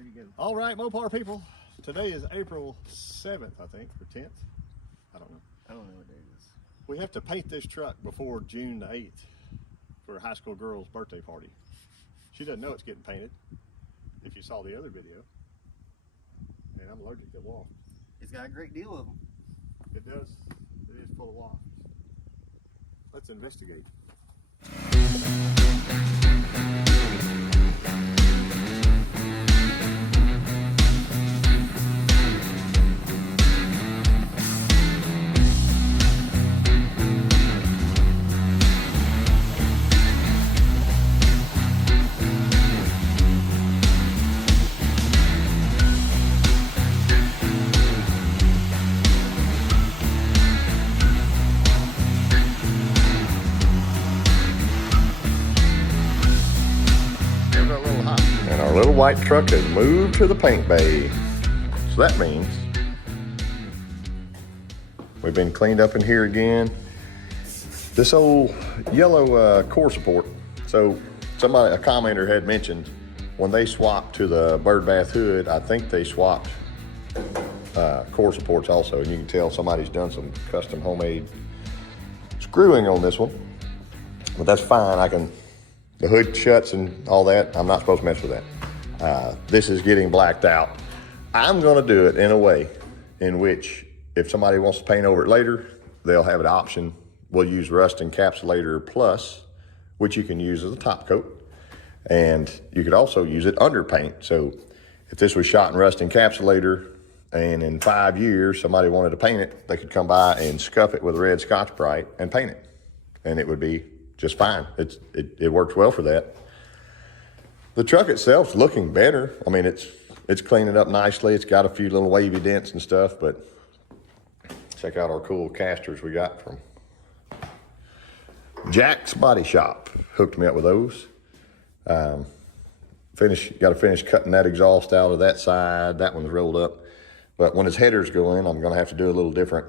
There you go. All right, Mopar people. Today is April 7th, I think, or 10th. I don't know. I don't know what day it is. We have to paint this truck before June the 8th for a high school girl's birthday party. She doesn't know it's getting painted, if you saw the other video. And I'm allergic to wasps. It's got a great deal of them. It does. It is full of wasps. Let's investigate. And our little white truck has moved to the paint bay. So that means we've been cleaned up in here again. This old yellow core support. So a commenter had mentioned when they swapped to the bird bath hood, I think they swapped core supports also. And you can tell somebody's done some custom homemade screwing on this one. But that's fine. The hood shuts and all that. I'm not supposed to mess with that. This is getting blacked out. I'm gonna do it in a way in which if somebody wants to paint over it later, they'll have an option. We'll use Rust Encapsulator Plus, which you can use as a top coat. And you could also use it under paint. So if this was shot in Rust Encapsulator and in 5 years somebody wanted to paint it, they could come by and scuff it with red Scotch-Brite and paint it. And it would be just fine. It works well for that. The truck itself's looking better. I mean, it's cleaning up nicely. It's got a few little wavy dents and stuff, but check out our cool casters we got from Jack's Body Shop. Hooked me up with those. Got to finish cutting that exhaust out of that side. That one's rolled up. But when his headers go in, I'm gonna have to do a little different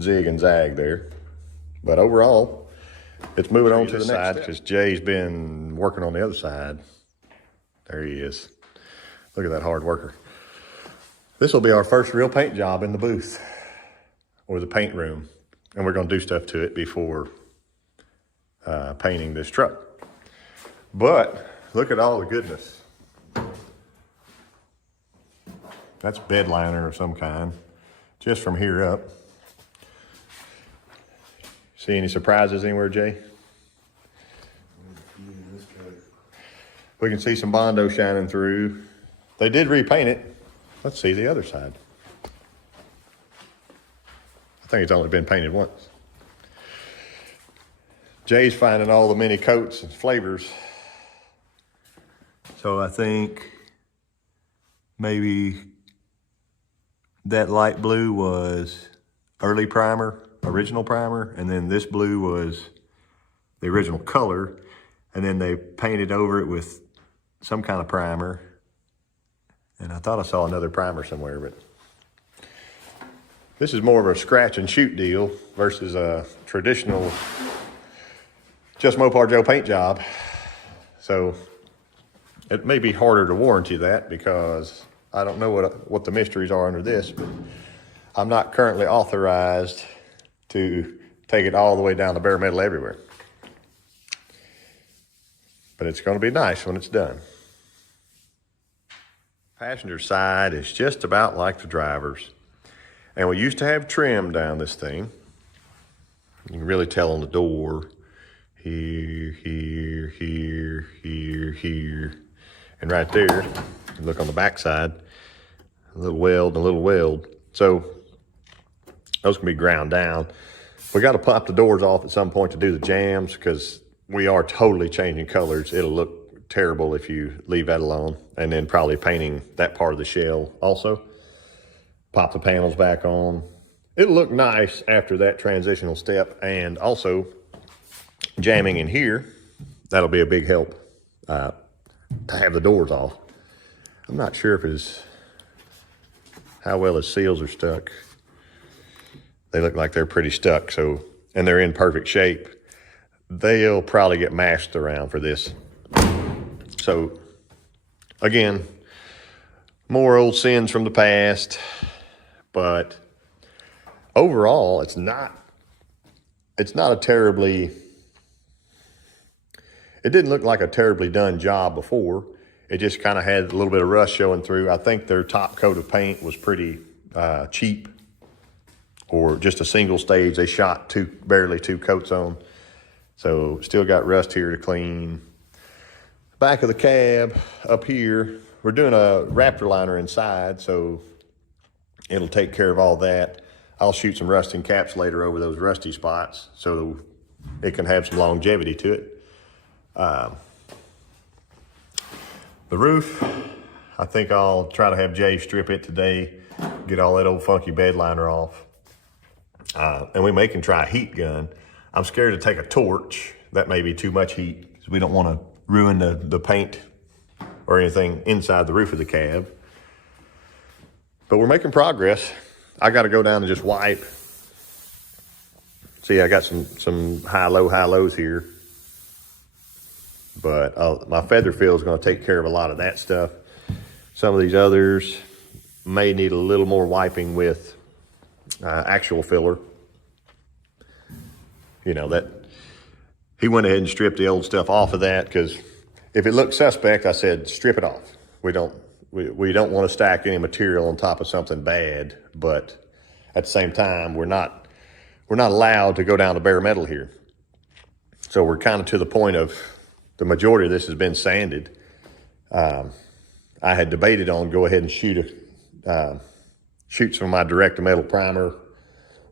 zig and zag there. But overall, it's moving on to the next side because Jay's been working on the other side. There he is. Look at that hard worker. This will be our first real paint job in the booth or the paint room. And we're gonna do stuff to it before painting this truck. But look at all the goodness. That's bed liner of some kind, just from here up. See any surprises anywhere, Jay? We can see some Bondo shining through. They did repaint it. Let's see the other side. I think it's only been painted once. Jay's finding all the mini coats and flavors. So I think maybe that light blue was early primer, original primer, and then this blue was the original color, and then they painted over it with some kind of primer. And I thought I saw another primer somewhere, but this is more of a scratch and shoot deal versus a traditional just Mopar Joe paint job. So it may be harder to warranty that because I don't know what the mysteries are under this, but I'm not currently authorized to take it all the way down to bare metal everywhere. But it's gonna be nice when it's done. Passenger side is just about like the driver's. And we used to have trim down this thing. You can really tell on the door. Here, here, here, here, here. And right there, you look on the back side, a little weld and a little weld. So those can be ground down. We got to pop the doors off at some point to do the jambs because we are totally changing colors. It'll look terrible if you leave that alone. And then probably painting that part of the shell also. Pop the panels back on. It'll look nice after that transitional step, and also jamming in here, that'll be a big help to have the doors off. I'm not sure if how well his seals are stuck. They look like they're pretty stuck, so, and they're in perfect shape. They'll probably get mashed around for this. So again, More old sins from the past, but overall, it's not a terribly, it didn't look like a terribly done job before. It just kind of had a little bit of rust showing through. I think their top coat of paint was pretty cheap, or just a single stage. They shot barely two coats on. So still got rust here to clean. Back of the cab up here, we're doing a Raptor liner inside, so it'll take care of all that. I'll shoot some rust encapsulator over those rusty spots so it can have some longevity to it. The roof, I think I'll try to have Jay strip it today, get all that old funky bed liner off. And we may can try a heat gun. I'm scared to take a torch. That may be too much heat, because we don't want to ruin the paint or anything inside the roof of the cab. But we're making progress. I got to go down and just wipe. See, I got some high lows here. But my feather fill is going to take care of a lot of that stuff. Some of these others may need a little more wiping with actual filler. You know, that he went ahead and stripped the old stuff off of that, because if it looked suspect, I said strip it off. We don't want to stack any material on top of something bad, but at the same time, we're not allowed to go down to bare metal here. So we're kind of to the point of the majority of this has been sanded. I had debated on go ahead and shoot some of my direct to metal primer,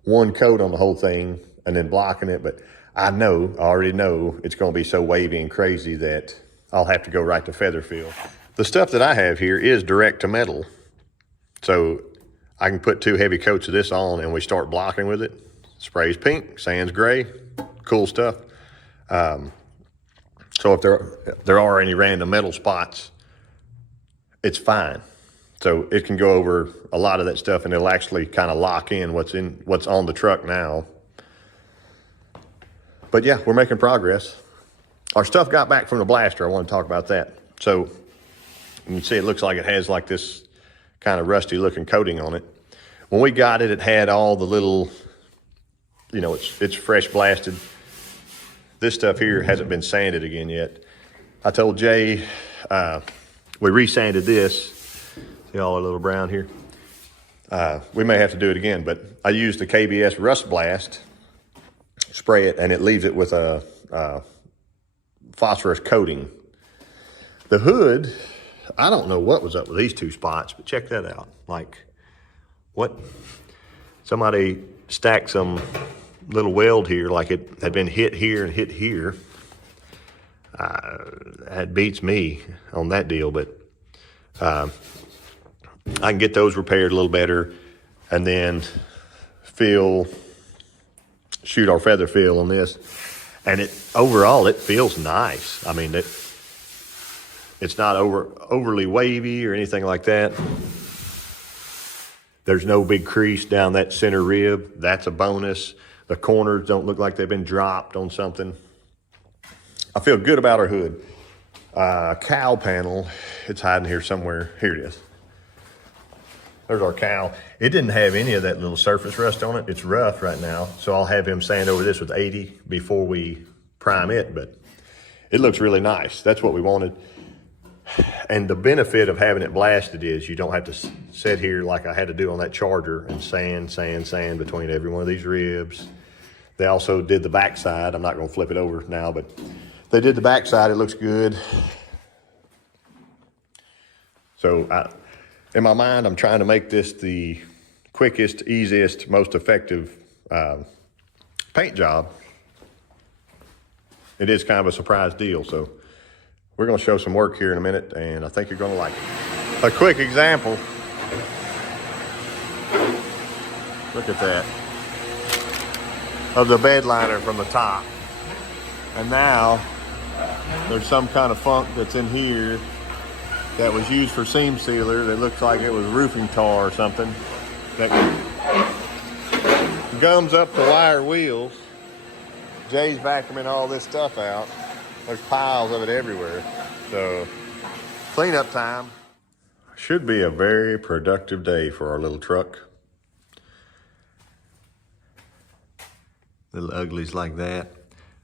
one coat on the whole thing, and then blocking it. But I already know it's going to be so wavy and crazy that I'll have to go right to feather fill. The stuff that I have here is direct to metal, so I can put 2 heavy coats of this on and we start blocking with it. Sprays pink, sands gray, cool stuff. So if there are any random metal spots, it's fine. So it can go over a lot of that stuff, and it'll actually kind of lock in what's on the truck now. But yeah, we're making progress. Our stuff got back from the blaster. I want to talk about that. So you can see it looks like it has like this kind of rusty looking coating on it. When we got it, it had all the little, you know, it's fresh blasted. This stuff here hasn't been sanded again yet. I told Jay, we resanded this. See all the little brown here? We may have to do it again, but I used the KBS Rust Blast, spray it, and it leaves it with a phosphorus coating. The hood, I don't know what was up with these 2 spots, but check that out. Like, what? Somebody stacked some little weld here, like it had been hit here and hit here. That beats me on that deal, but I can get those repaired a little better, and then shoot our feather fill on this, and overall it feels nice. I mean, it's not overly wavy or anything like that. There's no big crease down that center rib. That's a bonus. The corners don't look like they've been dropped on something. I feel good about our hood. Cowl panel, it's hiding here somewhere. Here it is. There's our cowl. It didn't have any of that little surface rust on it. It's rough right now, so I'll have him sand over this with 80 before we prime it, but it looks really nice. That's what we wanted. And the benefit of having it blasted is you don't have to sit here like I had to do on that Charger and sand between every one of these ribs. They also did the backside. I'm not going to flip it over now, but they did the backside. It looks good. So in my mind, I'm trying to make this the quickest, easiest, most effective paint job. It is kind of a surprise deal, so we're going to show some work here in a minute, and I think you're going to like it. A quick example. Look at that. Of the bed liner from the top. And now there's some kind of funk that's in here that was used for seam sealer that looks like it was roofing tar or something that gums up the wire wheels. Jay's vacuuming all this stuff out. There's piles of it everywhere. So cleanup time. Should be a very productive day for our little truck. Little uglies like that.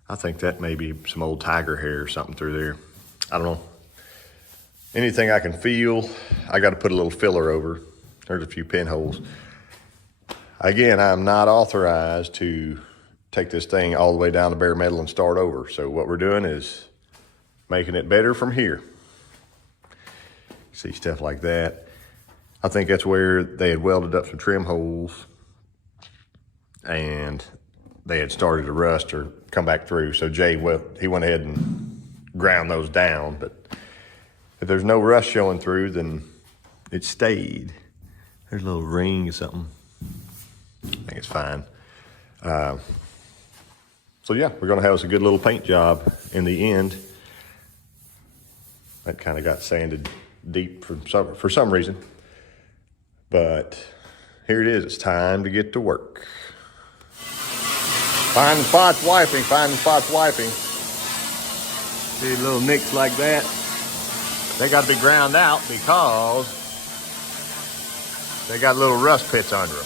I think that may be some old tiger hair or something through there. I don't know. Anything I can feel, I got to put a little filler over. There's a few pinholes. Again, I'm not authorized to take this thing all the way down to bare metal and start over. So what we're doing is making it better from here. See stuff like that. I think that's where they had welded up some trim holes and they had started to rust or come back through. So Jay, well, he went ahead and ground those down, but if there's no rust showing through, then it stayed. There's a little ring or something. I think it's fine. So yeah, we're gonna have us a good little paint job in the end. That kind of got sanded deep for some reason. But here it is, it's time to get to work. Finding spots, wiping, finding spots, wiping. See little nicks like that? They got to be ground out because they got little rust pits under them.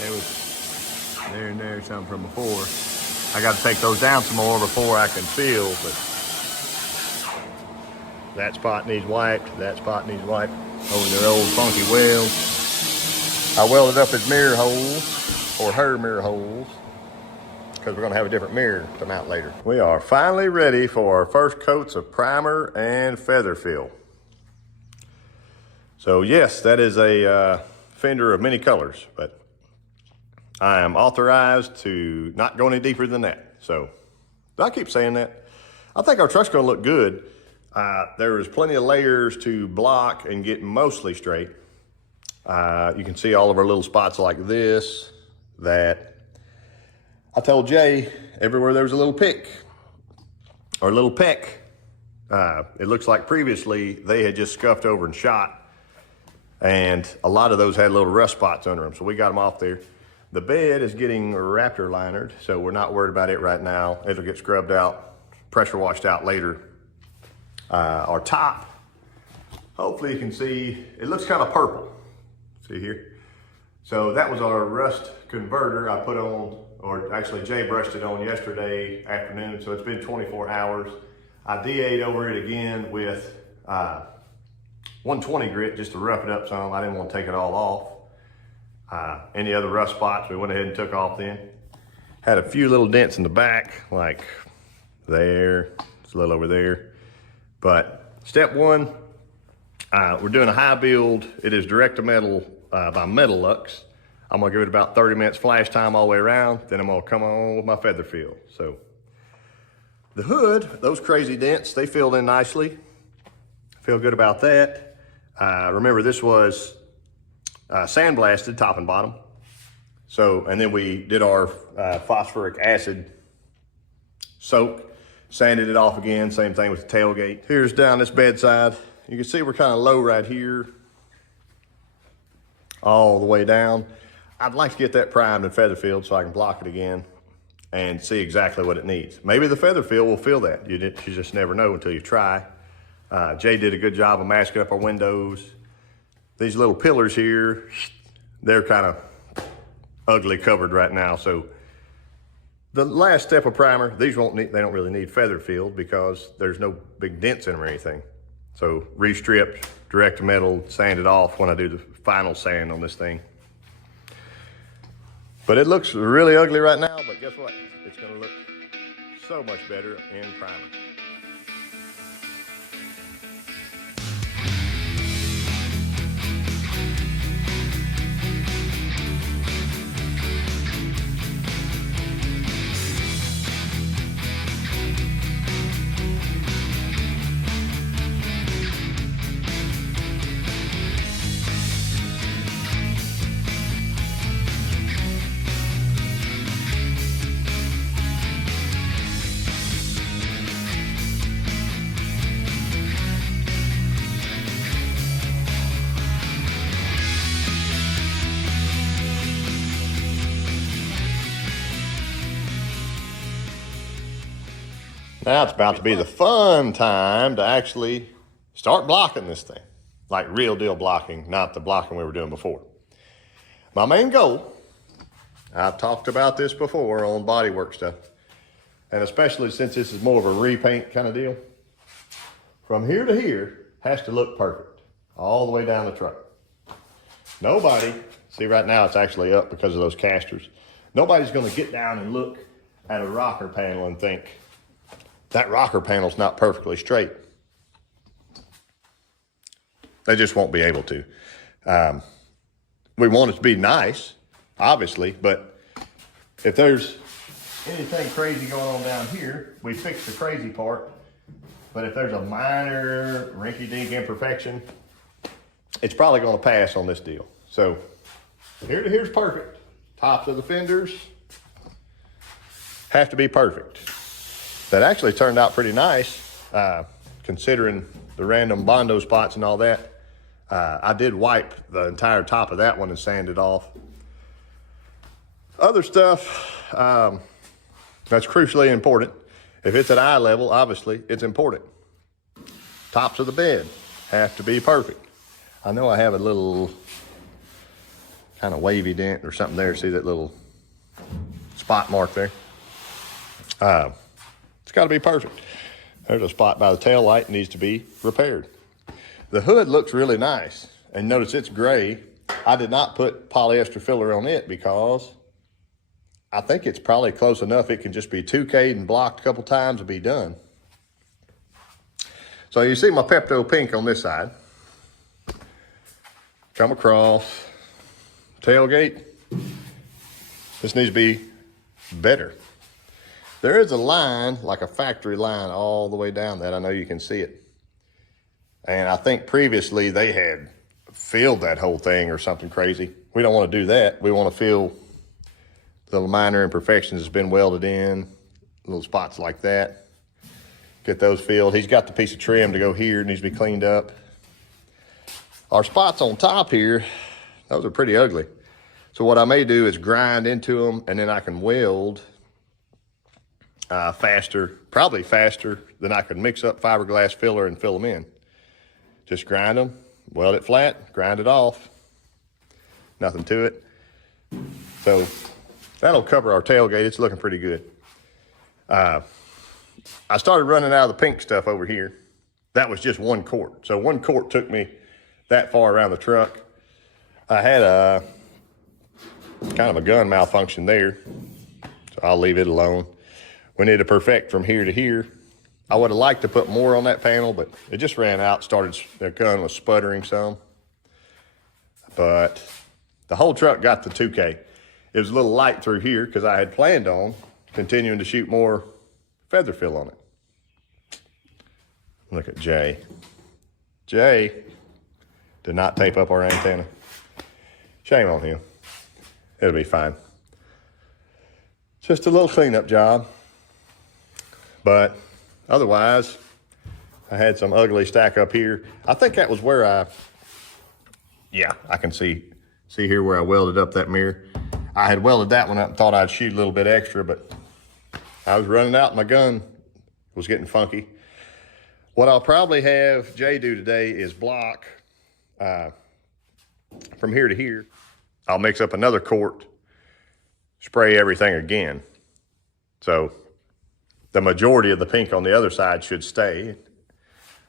There was there and there something from before. I got to take those down some more before I can feel, but that spot needs wiped, that spot needs wiped. Over the old funky weld. I welded up his mirror holes, or her mirror holes, because we're gonna have a different mirror to mount later. We are finally ready for our first coats of primer and feather fill. So yes, that is a fender of many colors, but I am authorized to not go any deeper than that. So, I keep saying that. I think our truck's gonna look good. There is plenty of layers to block and get mostly straight. You can see all of our little spots like this, that I told Jay everywhere there was a little pick or a little peck. It looks like previously they had just scuffed over and shot, and a lot of those had little rust spots under them, so we got them off there. The bed is getting Raptor linered, so we're not worried about it right now. It'll get scrubbed out, pressure washed out later. Our top, hopefully you can see, it looks kind of purple. See here? So that was our rust converter I put on, or actually Jay brushed it on yesterday afternoon, so it's been 24 hours. I DA'd over it again with 120 grit just to rough it up some. I didn't want to take it all off. Any other rust spots we went ahead and took off then. Had a few little dents in the back, like there, it's a little over there. But step one, we're doing a high build. It is direct to metal by Metalux. I'm gonna give it about 30 minutes flash time all the way around. Then I'm gonna come on with my feather fill. So the hood, those crazy dents, they filled in nicely. Feel good about that. Remember this was sandblasted top and bottom. So, and then we did our phosphoric acid soak. Sanded it off again, same thing with the tailgate. Here's down this bedside. You can see we're kind of low right here, all the way down. I'd like to get that primed and feather filled so I can block it again and see exactly what it needs. Maybe the feather fill will fill that. You just never know until you try. Jay did a good job of masking up our windows. These little pillars here, they're kind of ugly covered right now, so the last step of primer, these they don't really need feather filled because there's no big dents in them or anything. So restrip, direct to metal, sand it off when I do the final sand on this thing. But it looks really ugly right now, but guess what? It's gonna look so much better in primer. Now it's about to be the fun time to actually start blocking this thing. Like real deal blocking, not the blocking we were doing before. My main goal, I've talked about this before on bodywork stuff, and especially since this is more of a repaint kind of deal, from here to here has to look perfect, all the way down the truck. Nobody, see right now it's actually up because of those casters. Nobody's gonna get down and look at a rocker panel and think, that rocker panel's not perfectly straight. They just won't be able to. We want it to be nice, obviously, but if there's anything crazy going on down here, we fix the crazy part. But if there's a minor rinky-dink imperfection, it's probably gonna pass on this deal. So here to here's perfect. Tops of the fenders have to be perfect. That actually turned out pretty nice, considering the random Bondo spots and all that. I did wipe the entire top of that one and sand it off. Other stuff that's crucially important. If it's at eye level, obviously, it's important. Tops of the bed have to be perfect. I know I have a little kind of wavy dent or something there. See that little spot mark there? It's got to be perfect. There's a spot by the tail light that needs to be repaired. The hood looks really nice. And notice it's gray. I did not put polyester filler on it because I think it's probably close enough. It can just be 2K'd and blocked a couple times and be done. So you see my Pepto pink on this side. Come across. Tailgate. This needs to be better. There is a line, like a factory line, all the way down that. I know you can see it. And I think previously they had filled that whole thing or something crazy. We don't want to do that. We want to fill the minor imperfections that's been welded in, little spots like that. Get those filled. He's got the piece of trim to go here, needs to be cleaned up. Our spots on top here, those are pretty ugly. So what I may do is grind into them, and then I can weld faster, probably faster than I could mix up fiberglass filler and fill them in. Just grind them, weld it flat, grind it off. Nothing to it. So that'll cover our tailgate. It's looking pretty good. I started running out of the pink stuff over here. That was just 1 quart. So 1 quart took me that far around the truck. I had a kind of a gun malfunction there, so I'll leave it alone. We need to perfect from here to here. I would have liked to put more on that panel, but it just ran out, the gun was sputtering some. But the whole truck got the 2K. It was a little light through here because I had planned on continuing to shoot more feather fill on it. Look at Jay. Jay did not tape up our antenna. Shame on him. It'll be fine. Just a little cleanup job. But otherwise, I had some ugly stack up here. I think that was where I can see here where I welded up that mirror. I had welded that one up and thought I'd shoot a little bit extra, but I was running out and my gun was getting funky. What I'll probably have Jay do today is block from here to here. I'll mix up another quart, spray everything again. So the majority of the pink on the other side should stay.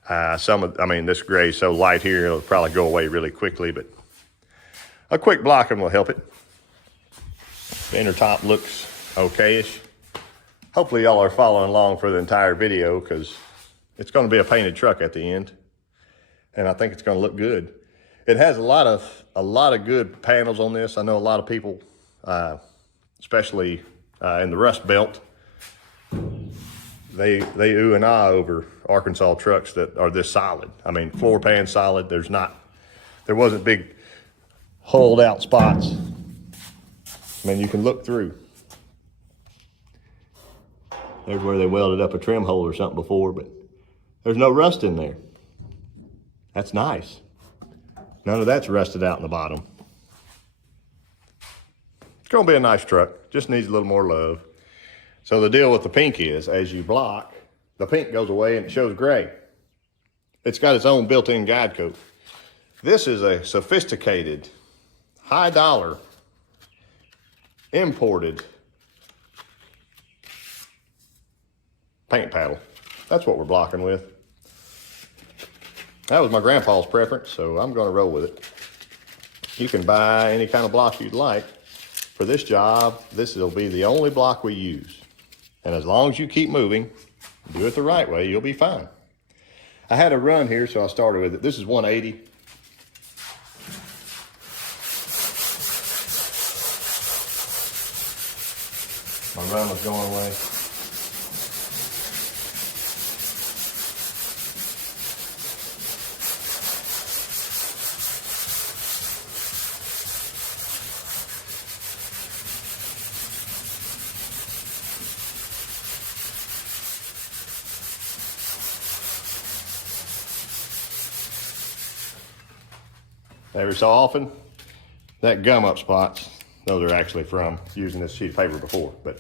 This gray is so light here, it'll probably go away really quickly, but a quick blocking will help it. The inner top looks okay-ish. Hopefully y'all are following along for the entire video because it's going to be a painted truck at the end, and I think it's going to look good. It has a lot of good panels on this. I know a lot of people, especially in the Rust Belt, they ooh and ah over Arkansas trucks that are this solid. I mean, floor pan solid. There wasn't big hulled out spots. I mean, you can look through. There's where they welded up a trim hole or something before, but there's no rust in there. That's nice. None of that's rusted out in the bottom. It's gonna be a nice truck. Just needs a little more love. So the deal with the pink is, as you block, the pink goes away and it shows gray. it's got its own built-in guide coat. This is a sophisticated, high dollar, imported paint paddle. That's what we're blocking with. That was my grandpa's preference, so I'm gonna roll with it. You can buy any kind of block you'd like. For this job, this will be the only block we use. And as long as you keep moving, do it the right way, you'll be fine. I had a run here, so I started with it. This is 180. My run was going away. Every so often, that gum up spots, those are actually from using this sheet of paper before. But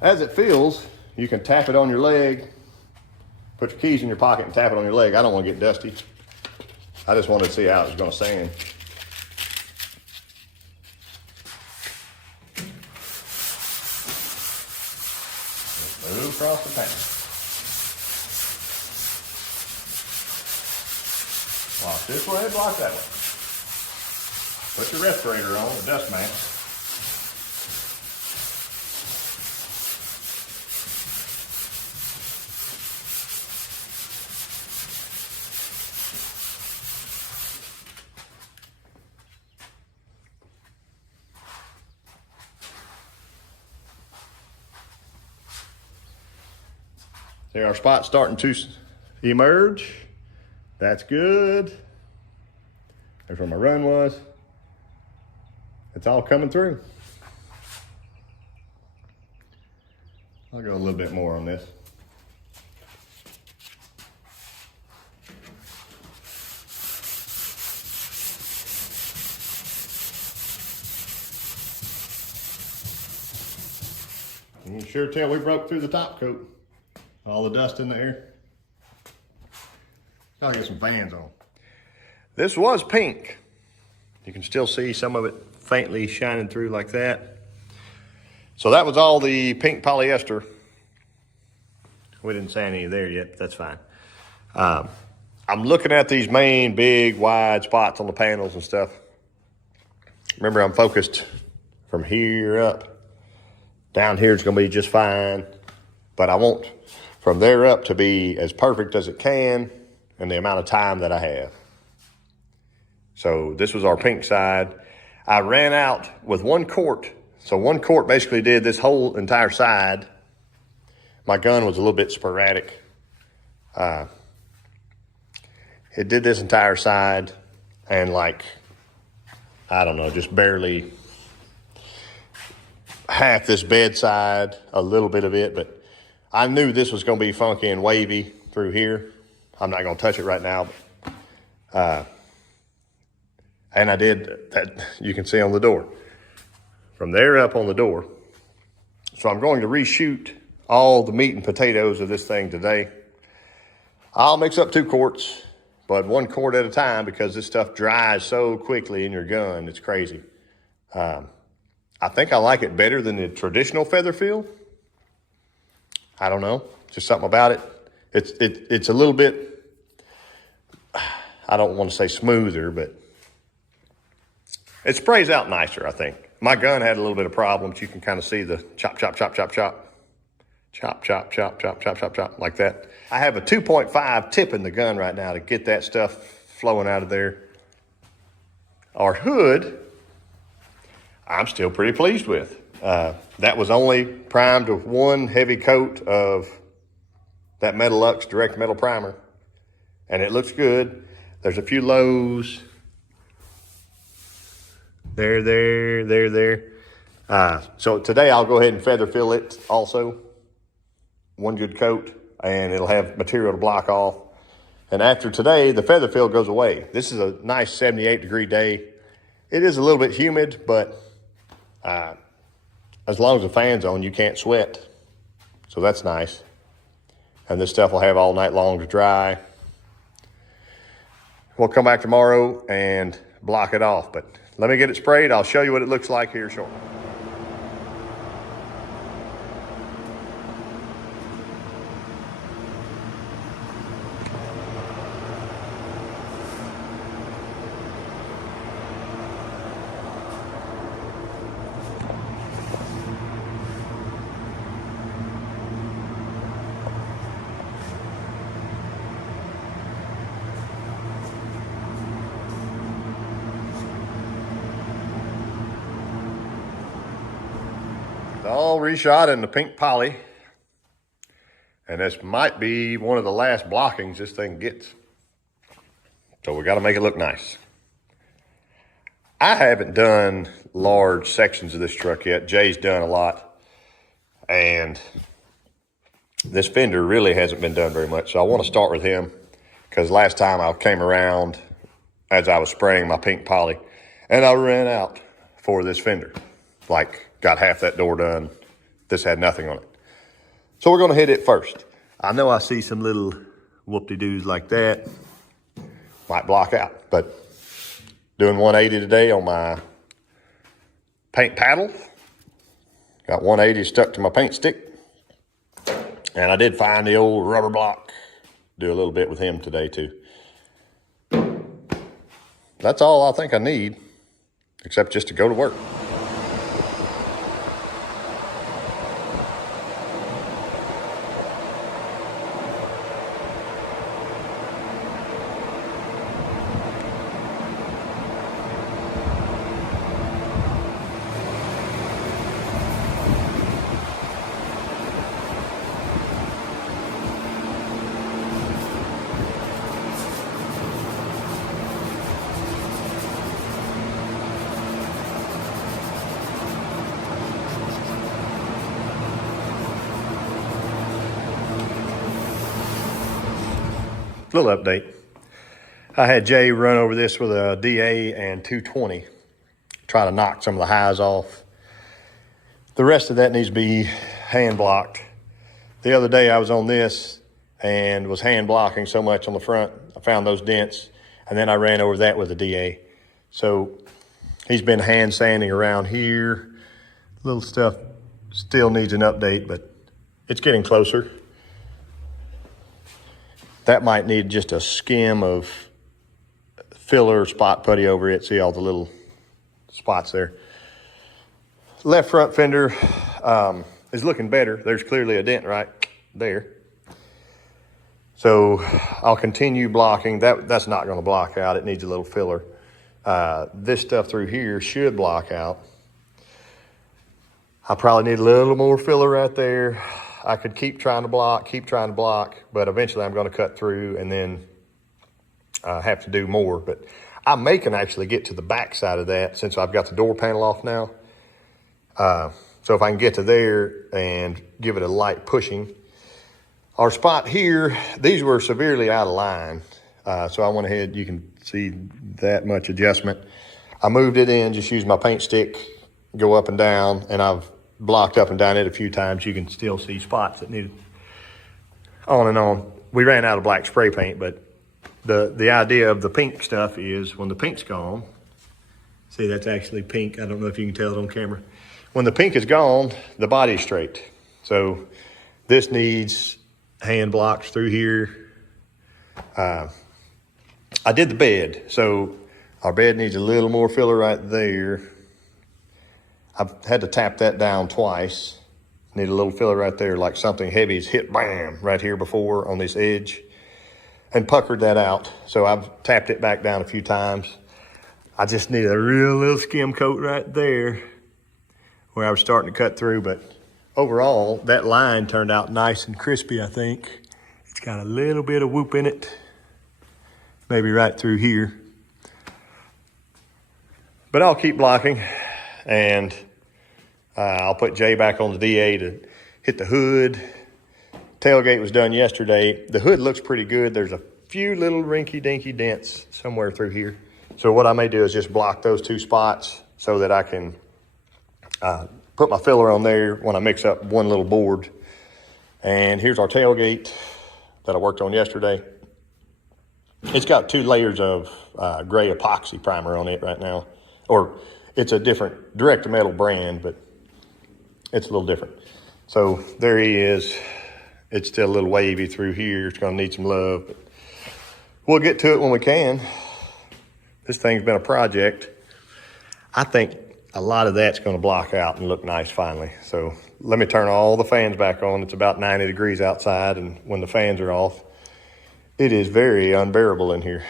as it feels, you can tap it on your leg, put your keys in your pocket and tap it on your leg. I don't want to get dusty. I just wanted to see how it was going to sand. Move across the paint. Block this way, block that way. Put your respirator on, the dust mask. There are spots starting to emerge. That's good. There's where my run was. It's all coming through. I'll go a little bit more on this. You can sure tell we broke through the top coat. All the dust in the air. Gotta get some fans on. This was pink. You can still see some of it faintly shining through like that. So that was all the pink polyester. We didn't sand any there yet, but that's fine. I'm looking at these main big wide spots on the panels and stuff. Remember, I'm focused from here up. Down here is gonna be just fine, but I want from there up to be as perfect as it can in the amount of time that I have. So this was our pink side. I ran out with 1 quart. So 1 quart basically did this whole entire side. My gun was a little bit sporadic. It did this entire side and like, I don't know, just barely half this bed side, a little bit of it, but I knew this was gonna be funky and wavy through here. I'm not gonna touch it right now, but, and I did that, you can see on the door. From there up on the door. So I'm going to reshoot all the meat and potatoes of this thing today. I'll mix up 2 quarts, but 1 quart at a time because this stuff dries so quickly in your gun, it's crazy. I think I like it better than the traditional feather fill. I don't know, just something about it. It's a little bit, I don't want to say smoother, but it sprays out nicer, I think. My gun had a little bit of problems. You can kind of see the chop, chop, chop, chop, chop. Chop, chop, chop, chop, chop, chop, chop, like that. I have a 2.5 tip in the gun right now to get that stuff flowing out of there. Our hood, I'm still pretty pleased with. That was only primed with 1 heavy coat of that Metalux direct metal primer, and it looks good. There's a few lows. There. So today I'll go ahead and feather fill it also. 1 good coat, and it'll have material to block off. And after today, the feather fill goes away. This is a nice 78-degree day. It is a little bit humid, but as long as the fan's on, you can't sweat. So that's nice. And this stuff will have all night long to dry. we'll come back tomorrow and block it off. But let me get it sprayed. I'll show you what it looks like here shortly. All reshot in the pink poly. And this might be one of the last blockings this thing gets. So we got to make it look nice. I haven't done large sections of this truck yet. Jay's done a lot. And this fender really hasn't been done very much. So I want to start with him, because last time I came around as I was spraying my pink poly and I ran out for this fender. Like, got half that door done. This had nothing on it. So we're gonna hit it first. I know I see some little whoop-de-doos like that. Might block out, but doing 180 today on my paint paddle. Got 180 stuck to my paint stick. And I did find the old rubber block. Do a little bit with him today too. That's all I think I need, except just to go to work. Little update. I had Jay run over this with a DA and 220. Try to knock some of the highs off. The rest of that needs to be hand blocked. The other day I was on this and was hand blocking so much on the front. I found those dents, and then I ran over that with a DA. So he's been hand sanding around here. Little stuff still needs an update, but it's getting closer. That might need just a skim of filler spot putty over it. See all the little spots there. Left front fender is looking better. There's clearly a dent right there. So I'll continue blocking. That's not going to block out. It needs a little filler. This stuff through here should block out. I probably need a little more filler right there. I could keep trying to block, but eventually I'm going to cut through and then have to do more. But I may can actually get to the back side of that since I've got the door panel off now. So if I can get to there and give it a light pushing. Our spot here, these were severely out of line. So I went ahead, you can see that much adjustment. I moved it in, just used my paint stick, go up and down, and I've blocked up and down it a few times. You can still see spots that need on and on. We ran out of black spray paint, but the idea of the pink stuff is when the pink's gone, see that's actually pink. I don't know if you can tell it on camera. When the pink is gone, the body's straight. So this needs hand blocks through here. I did the bed, so our bed needs a little more filler right there. I've had to tap that down twice. Need a little filler right there, like something heavy's hit, bam, right here before on this edge, and puckered that out. So I've tapped it back down a few times. I just need a real little skim coat right there where I was starting to cut through, but overall, that line turned out nice and crispy, I think. It's got a little bit of whoop in it, maybe right through here. But I'll keep blocking. And I'll put Jay back on the DA to hit the hood. Tailgate was done yesterday. The hood looks pretty good. There's a few little rinky-dinky dents somewhere through here. So what I may do is just block those two spots so that I can put my filler on there when I mix up one little board. And here's our tailgate that I worked on yesterday. It's got 2 layers of gray epoxy primer on it right now. Or it's a different direct-to-metal brand, but it's a little different. So there he is. It's still a little wavy through here. It's gonna need some love, but we'll get to it when we can. This thing's been a project. I think a lot of that's gonna block out and look nice finally. So let me turn all the fans back on. It's about 90 degrees outside, and when the fans are off, it is very unbearable in here.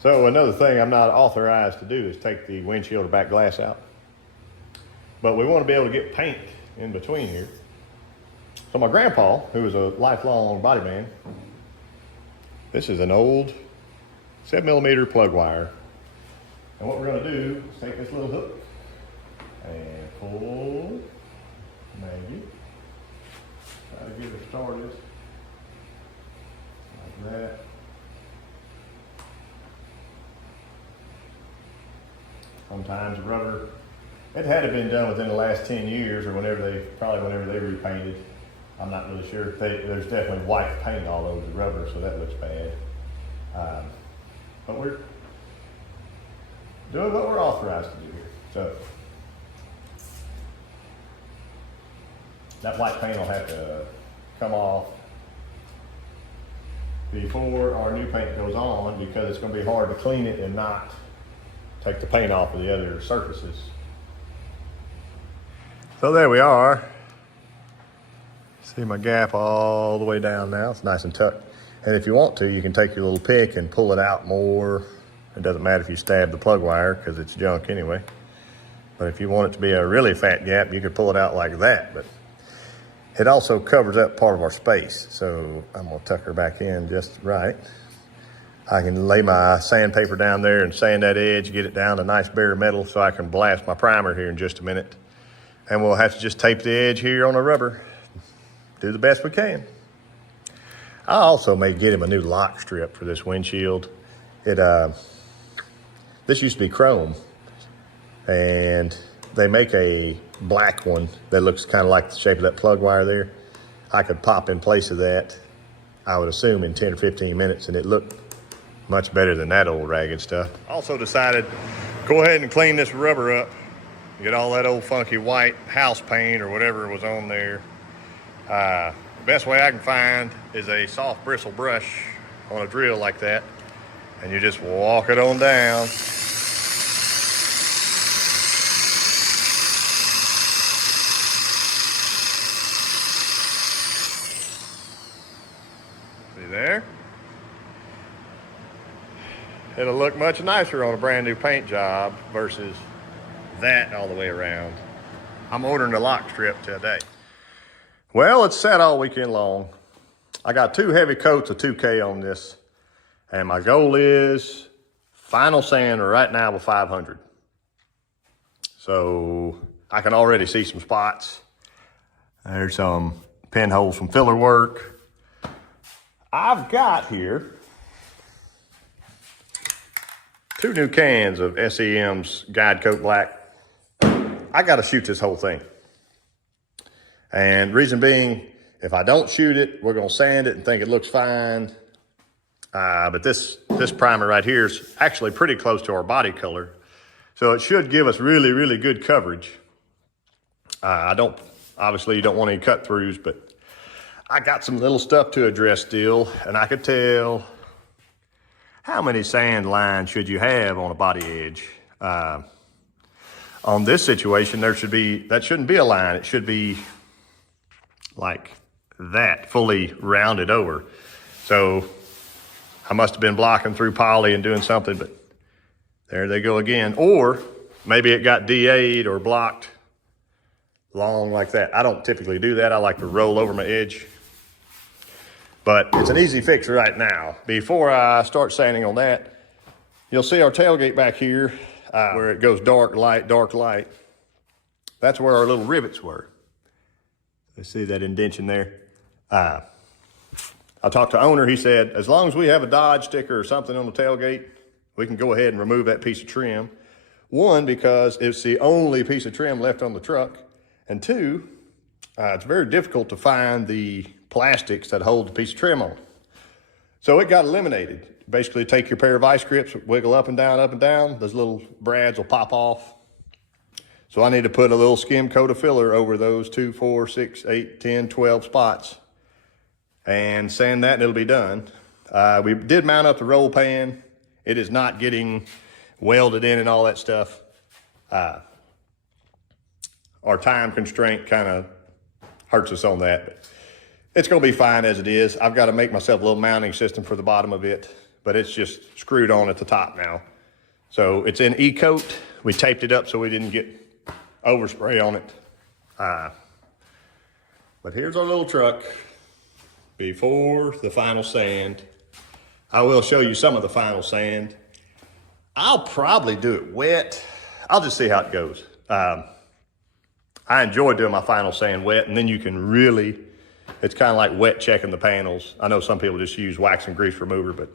So another thing I'm not authorized to do is take the windshield or back glass out. But we want to be able to get paint in between here. So my grandpa, who was a lifelong body man, this is an old 7mm plug wire. And what we're going to do is take this little hook and pull, maybe, try to get it started like that. Sometimes rubber, it had to been done within the last 10 years or whenever they repainted. I'm not really sure. There's definitely white paint all over the rubber, so that looks bad. But we're doing what we're authorized to do here. So that white paint will have to come off before our new paint goes on, because it's going to be hard to clean it and not take the paint off of the other surfaces. So there we are. See my gap all the way down now. It's nice and tucked. And if you want to, you can take your little pick and pull it out more. It doesn't matter if you stab the plug wire, because it's junk anyway. But if you want it to be a really fat gap, you could pull it out like that. But it also covers up part of our space. So I'm gonna tuck her back in just right. I can lay my sandpaper down there and sand that edge, get it down to nice bare metal so I can blast my primer here in just a minute. And we'll have to just tape the edge here on the rubber. Do the best we can. I also may get him a new lock strip for this windshield. This used to be chrome, and they make a black one that looks kind of like the shape of that plug wire there. I could pop in place of that, I would assume, in 10 or 15 minutes, and it looked much better than that old ragged stuff. Also decided, go ahead and clean this rubber up, get all that old funky white house paint or whatever was on there. The best way I can find is a soft bristle brush on a drill like that, and you just walk it on down. See there? It'll look much nicer on a brand new paint job versus that all the way around. I'm ordering the lock strip today. Well, it's sat all weekend long. I got 2 heavy coats of 2K on this, and my goal is final sand right now with 500. So I can already see some spots. There's some pinholes from filler work. I've got here 2 new cans of SEM's Guide Coat Black. I got to shoot this whole thing. And reason being, if I don't shoot it, we're going to sand it and think it looks fine. But this primer right here is actually pretty close to our body color. So it should give us really, really good coverage. Obviously you don't want any cut throughs, but I got some little stuff to address still, and I could tell how many sand lines should you have on a body edge. On this situation, that shouldn't be a line. It should be like that, fully rounded over. So I must have been blocking through poly and doing something, but there they go again. Or maybe it got DA'd or blocked long like that. I don't typically do that. I like to roll over my edge. But it's an easy fix right now. Before I start sanding on that, you'll see our tailgate back here where it goes dark, light, dark, light. That's where our little rivets were. You see that indentation there? I talked to owner. He said, as long as we have a Dodge sticker or something on the tailgate, we can go ahead and remove that piece of trim. 1, because it's the only piece of trim left on the truck. And 2, it's very difficult to find the plastics that hold the piece of trim on. So it got eliminated. Basically take your pair of vice grips, wiggle up and down. Those little brads will pop off. So I need to put a little skim coat of filler over those 2, 4, 6, 8, 10, 12 spots and sand that and it'll be done. We did mount up the roll pan. It is not getting welded in and all that stuff. Our time constraint kind of hurts us on that, but it's gonna be fine as it is. I've got to make myself a little mounting system for the bottom of it, but it's just screwed on at the top now. So it's in E-coat. We taped it up so we didn't get overspray on it. But here's our little truck before the final sand. I will show you some of the final sand. I'll probably do it wet. I'll just see how it goes. I enjoy doing my final sand wet, and then you can really, it's kind of like wet checking the panels. I know some people just use wax and grease remover, but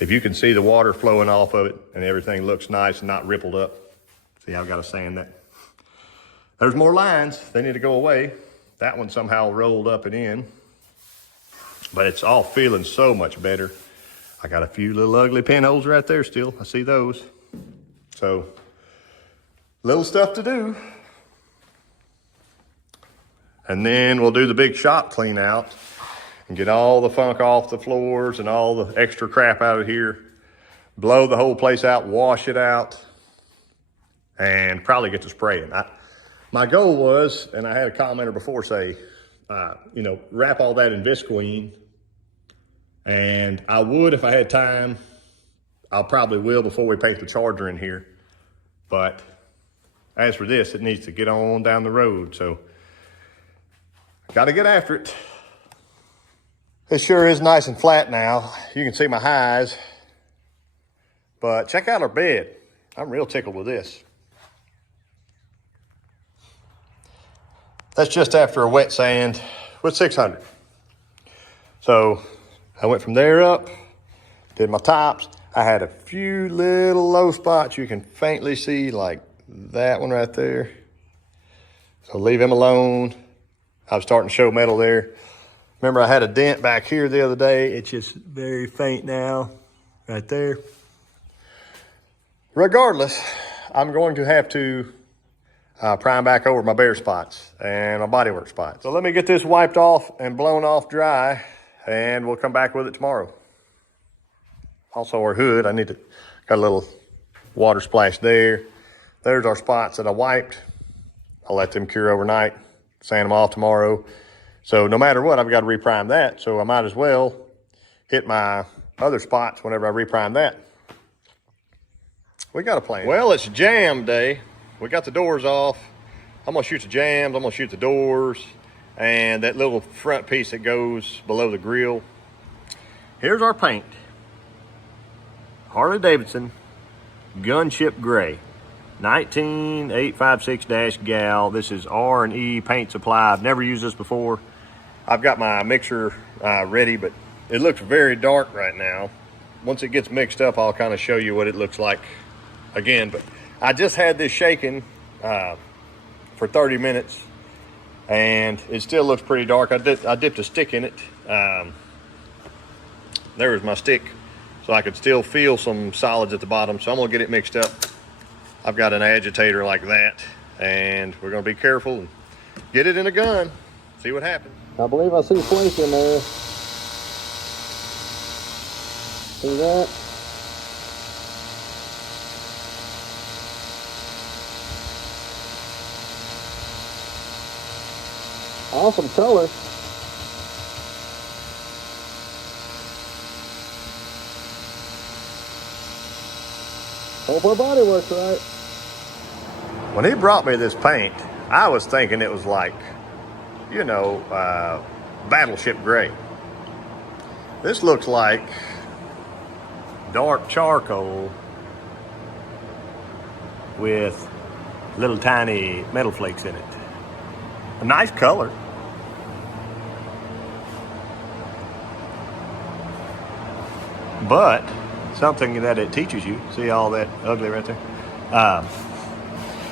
if you can see the water flowing off of it and everything looks nice and not rippled up, see, I've got to sand that. There's more lines. They need to go away. That one somehow rolled up and in, but it's all feeling so much better. I got a few little ugly pinholes right there still. I see those. So, little stuff to do. And then we'll do the big shop clean out and get all the funk off the floors and all the extra crap out of here. Blow the whole place out, wash it out, and probably get to spraying. My goal was, and I had a commenter before say, wrap all that in Visqueen. And I would if I had time. I'll probably will before we paint the Charger in here. But as for this, it needs to get on down the road. So got to get after it. It sure is nice and flat now. You can see my highs. But check out our bed. I'm real tickled with this. That's just after a wet sand with 600. So I went from there up, did my tops. I had a few little low spots you can faintly see, like that one right there. So leave him alone. I was starting to show metal there. Remember, I had a dent back here the other day. It's just very faint now, right there. Regardless, I'm going to have to prime back over my bare spots and my bodywork spots. So let me get this wiped off and blown off dry, and we'll come back with it tomorrow. Also our hood, got a little water splash there. There's our spots that I wiped. I'll let them cure overnight, sand them off tomorrow. So no matter what, I've got to reprime that. So I might as well hit my other spots whenever I reprime that. We got a plan. Well, it's jam day. We got the doors off. I'm gonna shoot the jambs, I'm gonna shoot the doors, and that little front piece that goes below the grill. Here's our paint. Harley-Davidson Gunship Gray, 19856-gal. This is R&E paint supply. I've never used this before. I've got my mixer ready, but it looks very dark right now. Once it gets mixed up, I'll kind of show you what it looks like again. But I just had this shaking for 30 minutes, and it still looks pretty dark. I dipped a stick in it. There was my stick, so I could still feel some solids at the bottom. So I'm gonna get it mixed up. I've got an agitator like that, and we're gonna be careful and get it in a gun, see what happens. I believe I see flake in there. See that? Awesome color. Hope our body works right. When he brought me this paint, I was thinking it was like, Battleship Gray. This looks like dark charcoal with little tiny metal flakes in it. A nice color. But something that it teaches you, see all that ugly right there?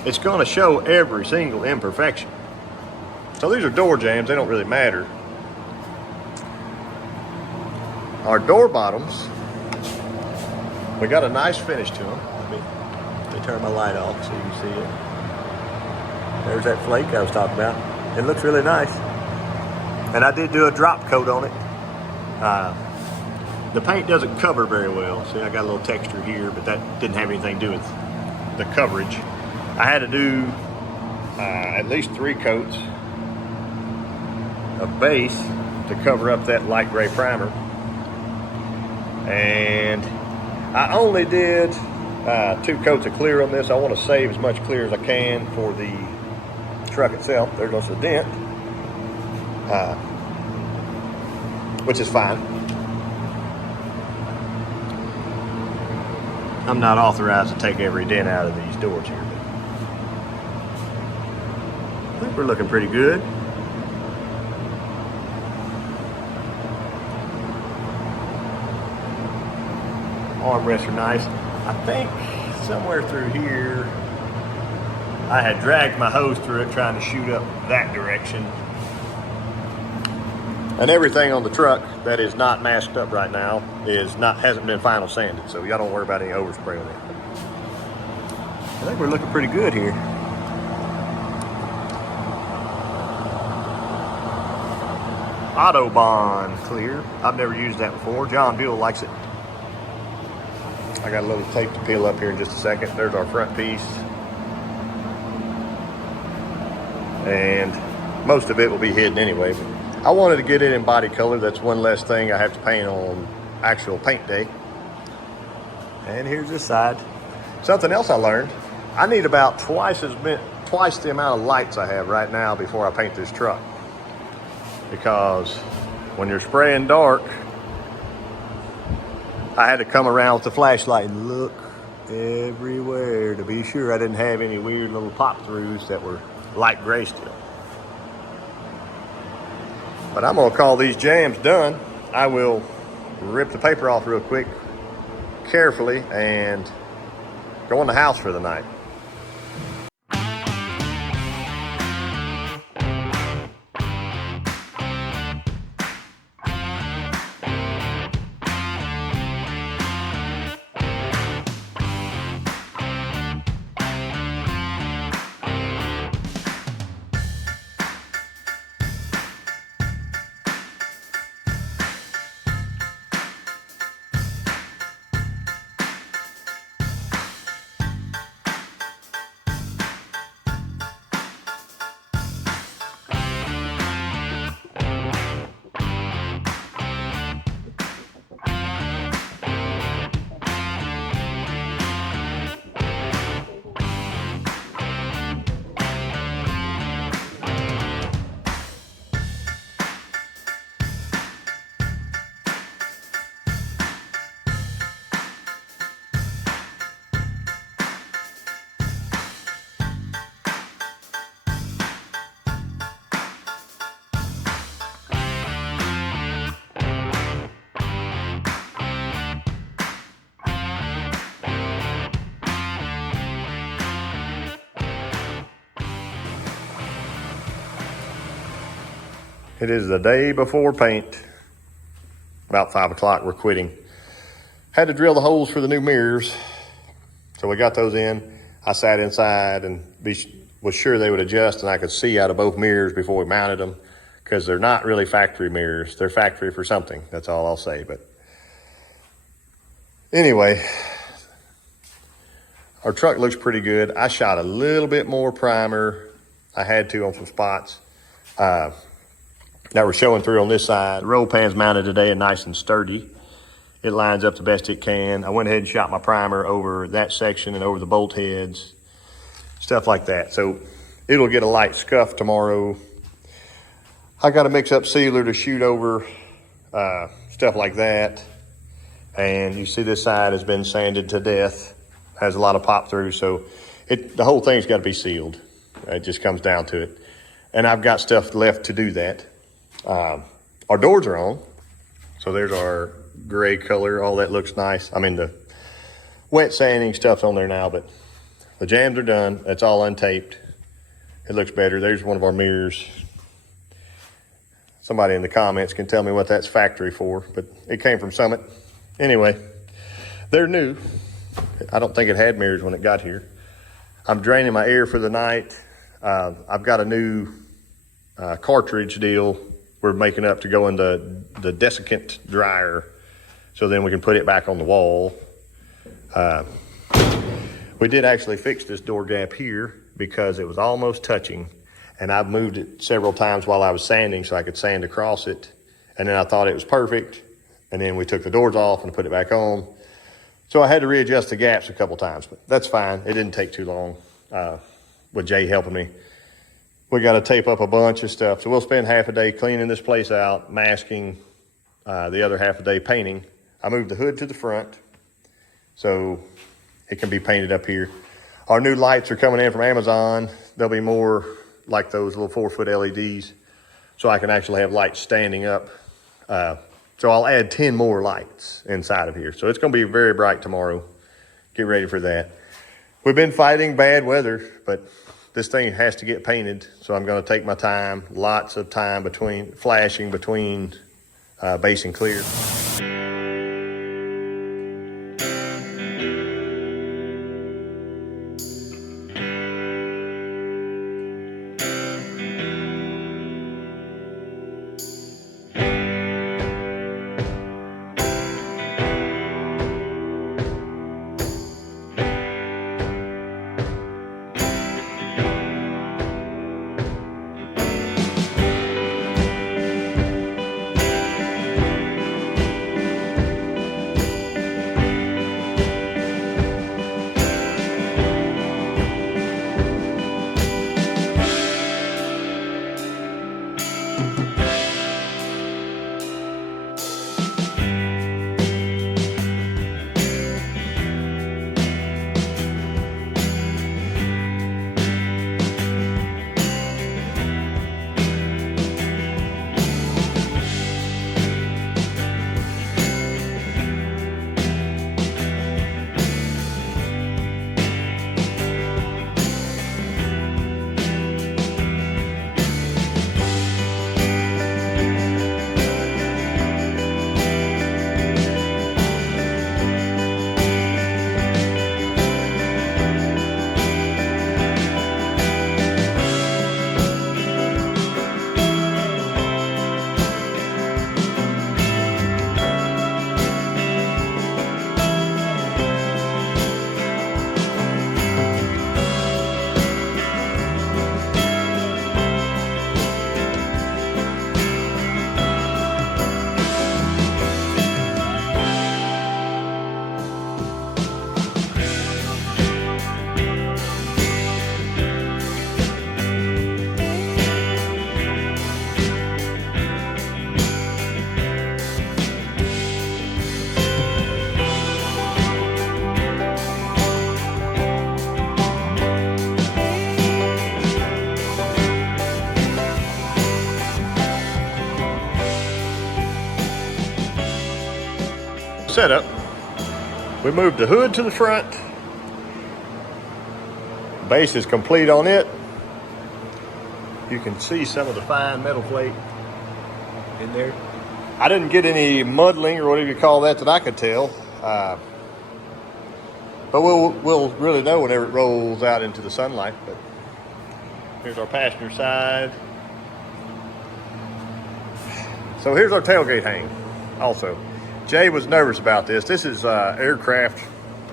It's gonna show every single imperfection. So these are door jambs, they don't really matter. Our door bottoms, we got a nice finish to them. Let me turn my light off so you can see it. There's that flake I was talking about. It looks really nice. And I did do a drop coat on it. The paint doesn't cover very well. See, I got a little texture here, but that didn't have anything to do with the coverage. I had to do at least 3 coats of base to cover up that light gray primer. And I only did 2 coats of clear on this. I want to save as much clear as I can for the truck itself. There goes the dent, which is fine. I'm not authorized to take every dent out of these doors here, but I think we're looking pretty good. Armrests are nice. I think somewhere through here, I had dragged my hose through it trying to shoot up that direction. And everything on the truck that is not masked up right now hasn't been final sanded, so y'all don't worry about any overspray on it. I think we're looking pretty good here. Autobahn clear. I've never used that before. John Buell likes it. I got a little tape to peel up here in just a second. There's our front piece. And most of it will be hidden anyway. But I wanted to get it in body color. That's one less thing I have to paint on actual paint day. And here's this side. Something else I learned. I need about twice the amount of lights I have right now before I paint this truck. Because when you're spraying dark, I had to come around with the flashlight and look everywhere to be sure I didn't have any weird little pop-throughs that were light gray still. But I'm gonna call these jambs done. I will rip the paper off real quick, carefully, and go in the house for the night. It is the day before paint. About 5 o'clock, we're quitting. Had to drill the holes for the new mirrors. So we got those in. I sat inside and was sure they would adjust and I could see out of both mirrors before we mounted them, because they're not really factory mirrors. They're factory for something. That's all I'll say. But anyway, our truck looks pretty good. I shot a little bit more primer. I had to on some spots. That we're showing through on this side. The roll pan's mounted today and nice and sturdy. It lines up the best it can. I went ahead and shot my primer over that section and over the bolt heads, stuff like that. So it'll get a light scuff tomorrow. I got a mix-up sealer to shoot over stuff like that. And you see this side has been sanded to death. Has a lot of pop through, so the whole thing's got to be sealed. It just comes down to it. And I've got stuff left to do that. Our doors are on. So there's our gray color. All that looks nice. I mean, the wet sanding stuff's on there now, but the jambs are done. That's all untaped. It looks better. There's one of our mirrors. Somebody in the comments can tell me what that's factory for, but it came from Summit. Anyway, they're new. I don't think it had mirrors when it got here. I'm draining my air for the night. I've got a new cartridge deal we're making up to go in the desiccant dryer, so then we can put it back on the wall. We did actually fix this door gap here because it was almost touching, and I've moved it several times while I was sanding so I could sand across it, and then I thought it was perfect, and then we took the doors off and put it back on. So I had to readjust the gaps a couple times, but that's fine. It didn't take too long with Jay helping me. We got to tape up a bunch of stuff, so we'll spend half a day cleaning this place out, masking, the other half a day painting. I moved the hood to the front so it can be painted up here. Our new lights are coming in from Amazon. They'll be more like those little 4-foot LEDs, so I can actually have lights standing up. So I'll add 10 more lights inside of here. So it's gonna be very bright tomorrow. Get ready for that. We've been fighting bad weather, but this thing has to get painted. So I'm gonna take my time, lots of time between flashing between base and clear. Setup. We moved the hood to the front. Base is complete on it. You can see some of the fine metal plate in there. I didn't get any muddling or whatever you call that I could tell. But we'll really know whenever it rolls out into the sunlight. But here's our passenger side. So here's our tailgate hang also. Jay was nervous about this. This is aircraft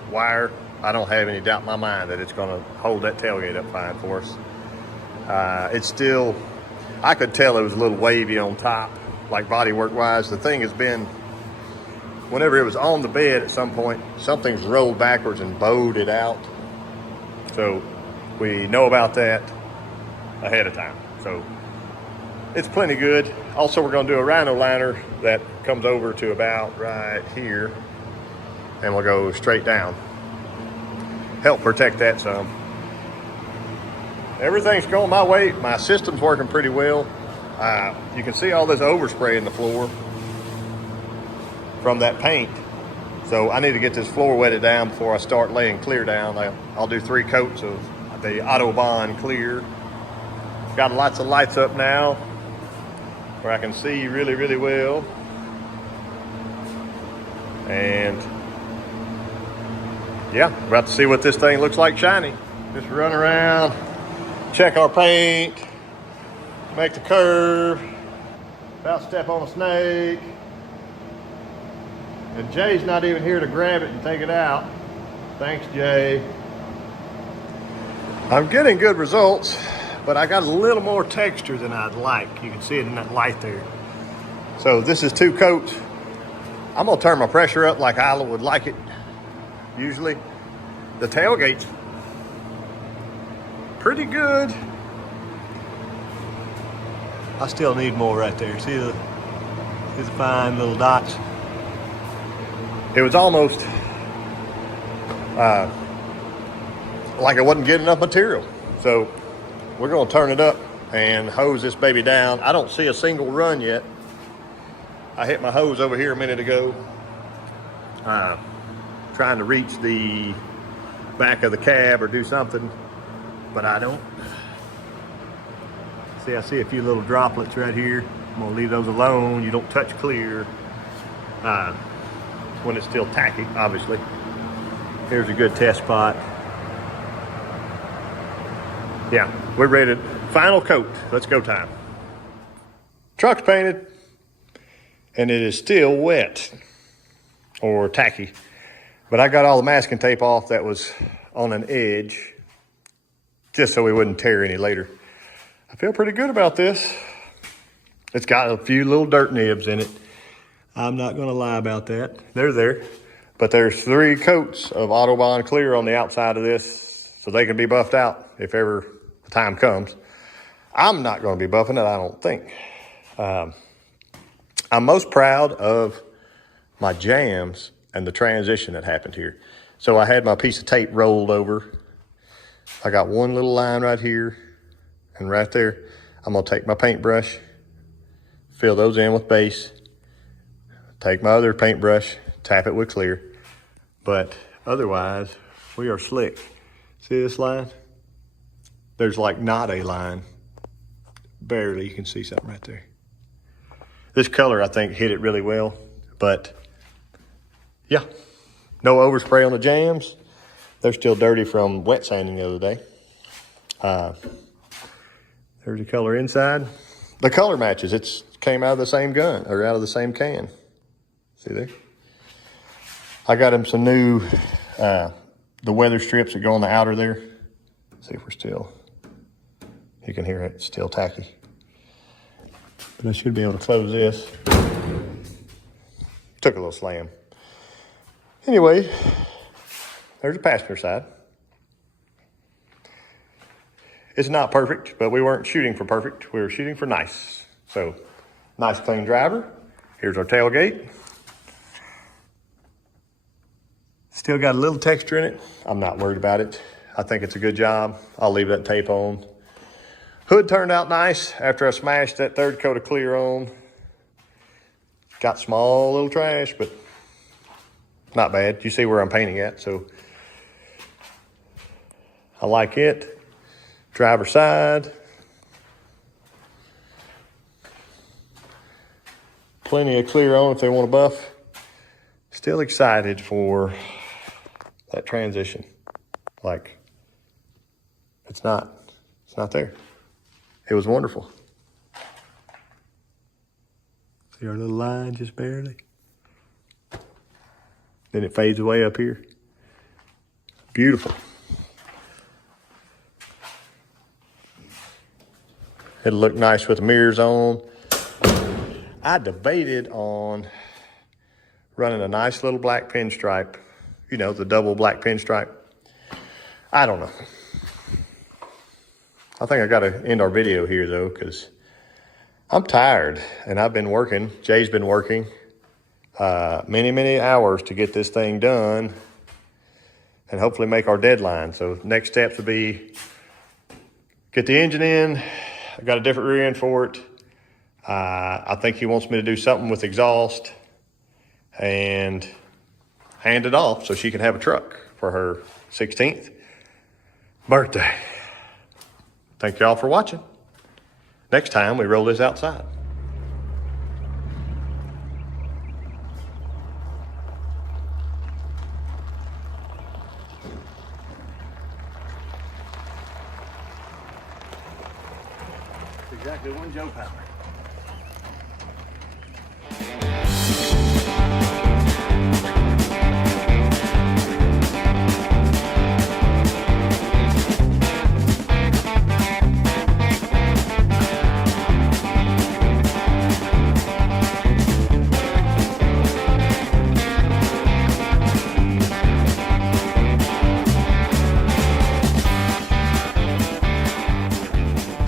wire. I don't have any doubt in my mind that it's gonna hold that tailgate up fine for us. It's still, I could tell it was a little wavy on top, like bodywork wise. The thing has been, whenever it was on the bed at some point, something's rolled backwards and bowed it out. So we know about that ahead of time. So it's plenty good. Also, we're gonna do a rhino liner that comes over to about right here, and we'll go straight down. Help protect that some. Everything's going my way. My system's working pretty well. You can see all this overspray in the floor from that paint. So I need to get this floor wetted down before I start laying clear down. I'll do 3 coats of the Autobahn clear. Got lots of lights up now. where I can see really, really well. And yeah, about to see what this thing looks like shiny. Just run around, check our paint, make the curve, about to step on a snake. And Jay's not even here to grab it and take it out. Thanks, Jay. I'm getting good results, but I got a little more texture than I'd like. You can see it in that light there. So this is 2 coats. I'm gonna turn my pressure up like Isla would like it. Usually, the tailgate's pretty good. I still need more right there. See the fine little dots? It was almost like it wasn't getting enough material. So we're gonna turn it up and hose this baby down. I don't see a single run yet. I hit my hose over here a minute ago, trying to reach the back of the cab or do something, but I don't. See, I see a few little droplets right here. I'm gonna leave those alone. You don't touch clear when it's still tacky, obviously. Here's a good test spot. Yeah, we're ready to final coat. Let's go time. Truck's painted, and it is still wet or tacky. But I got all the masking tape off that was on an edge, just so we wouldn't tear any later. I feel pretty good about this. It's got a few little dirt nibs in it. I'm not gonna lie about that. They're there. But there's 3 coats of Autobahn clear on the outside of this, so they can be buffed out if ever the time comes. I'm not gonna be buffing it, I don't think. I'm most proud of my jambs and the transition that happened here. So I had my piece of tape rolled over. I got one little line right here and right there. I'm gonna take my paintbrush, fill those in with base, take my other paintbrush, tap it with clear. But otherwise, we are slick. See this line? There's like not a line. Barely, you can see something right there. This color, I think, hit it really well, but yeah, no overspray on the jambs. They're still dirty from wet sanding the other day. There's the color inside. The color matches. It came out of the same gun, or out of the same can. See there? I got him some new, the weather strips that go on the outer there. See if we're still, you can hear it, it's still tacky. But I should be able to close this. Took a little slam. Anyway, there's the passenger side. It's not perfect, but we weren't shooting for perfect. We were shooting for nice. So, nice clean driver. Here's our tailgate. Still got a little texture in it. I'm not worried about it. I think it's a good job. I'll leave that tape on. Hood turned out nice after I smashed that 3rd coat of clear on. Got small little trash, but not bad. You see where I'm painting at, so I like it. Driver side. Plenty of clear on if they want to buff. Still excited for that transition. Like, it's not there. It was wonderful. See our little line just barely? Then it fades away up here. Beautiful. It'll look nice with the mirrors on. I debated on running a nice little black pinstripe, you know, the double black pinstripe. I don't know. I think I got to end our video here though, because I'm tired and I've been working. Jay's been working many, many hours to get this thing done and hopefully make our deadline. So next steps would be get the engine in. I got a different rear end for it. I think he wants me to do something with exhaust and hand it off so she can have a truck for her 16th birthday. Thank y'all for watching. Next time we roll this outside. Exactly one Joe power.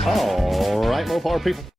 All right, Mopar people.